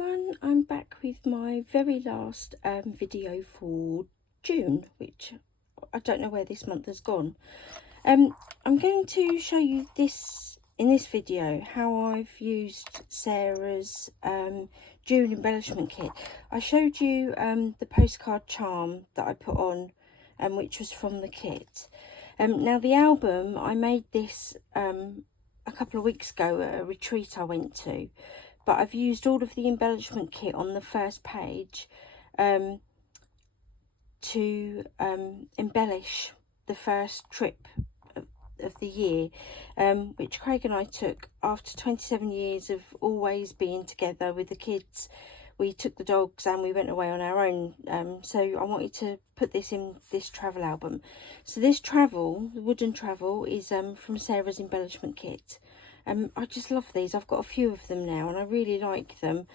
everyone, I'm back with my very last video for June, which I don't know where this month has gone. I'm going to show you this in this video how I've used Sarah's June embellishment kit. I showed you the postcard charm that I put on, which was from the kit. Now the album, I made this a couple of weeks ago at a retreat I went to, but I've used all of the embellishment kit on the first page to embellish the first trip of the year, which Craig and I took after 27 years of always being together with the kids. We took the dogs and we went away on our own, so I wanted to put this in this travel album. So this travel, the wooden travel, is from Sarah's embellishment kit. I just love these. I've got a few of them now and I really like them,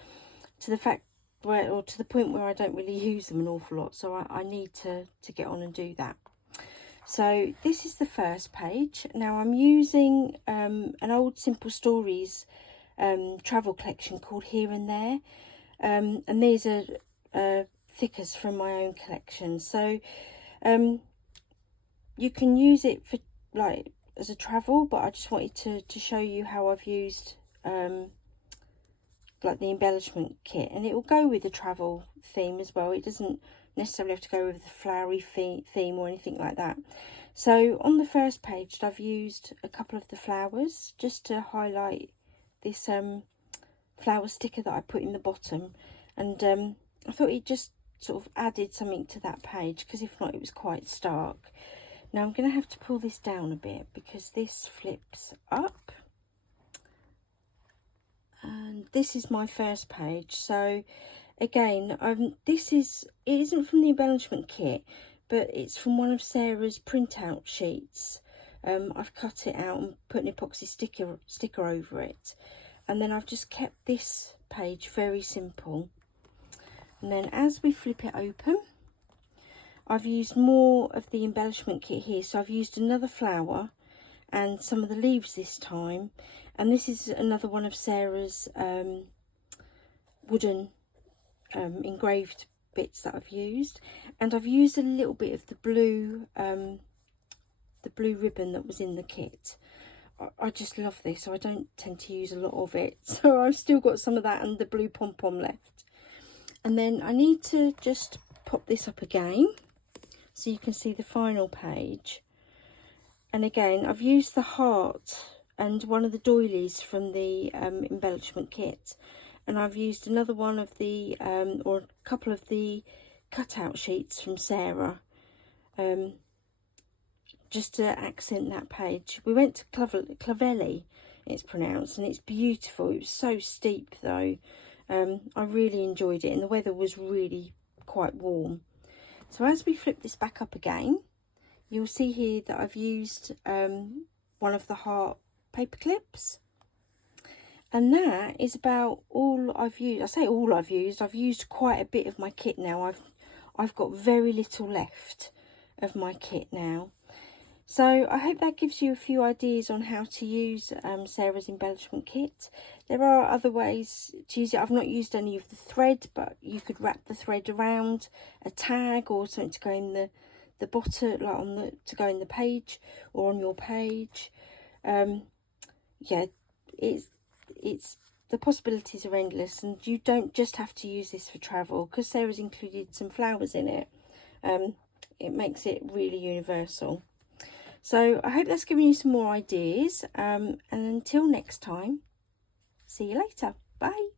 to the fact where, or to the point where I don't really use them an awful lot, so I need to get on and do that. So this is the first page. Now I'm using an old Simple Stories travel collection called Here and There. And these are thickers from my own collection, so you can use it for like as a travel, but I just wanted to show you how I've used like the embellishment kit, and it will go with the travel theme as well. It doesn't necessarily have to go with the flowery theme or anything like that. So on the first page I've used a couple of the flowers just to highlight this flower sticker that I put in the bottom, and I thought it just sort of added something to that page, because if not it was quite stark. Now I'm going to have to pull this down a bit because this flips up, and this is my first page. So again, it isn't from the embellishment kit, but it's from one of Sarah's printout sheets. I've cut it out and put an epoxy sticker over it. And then I've just kept this page very simple. And then as we flip it open, I've used more of the embellishment kit here. So I've used another flower and some of the leaves this time. And this is another one of Sarah's wooden engraved bits that I've used. And I've used a little bit of the blue ribbon that was in the kit. I just love this, so I don't tend to use a lot of it, so I've still got some of that and the blue pom-pom left. And then I need to just pop this up again so you can see the final page. And again, I've used the heart and one of the doilies from the embellishment kit, and I've used another one of the or a couple of the cutout sheets from Sarah, just to accent that page. We went to Clavelli, it's pronounced, and it's beautiful. It was so steep though. I really enjoyed it, and the weather was really quite warm. So as we flip this back up again, you'll see here that I've used one of the heart paper clips, and that is about all I've used. I say all I've used. I've used quite a bit of my kit now. I've got very little left of my kit now. So I hope that gives you a few ideas on how to use Sarah's embellishment kit. There are other ways to use it. I've not used any of the thread, but you could wrap the thread around a tag or something to go in the bottom, like to go in the page or on your page. Yeah, it's the possibilities are endless, and you don't just have to use this for travel, because Sarah's included some flowers in it. It makes it really universal. So I hope that's given you some more ideas, and until next time, see you later. Bye.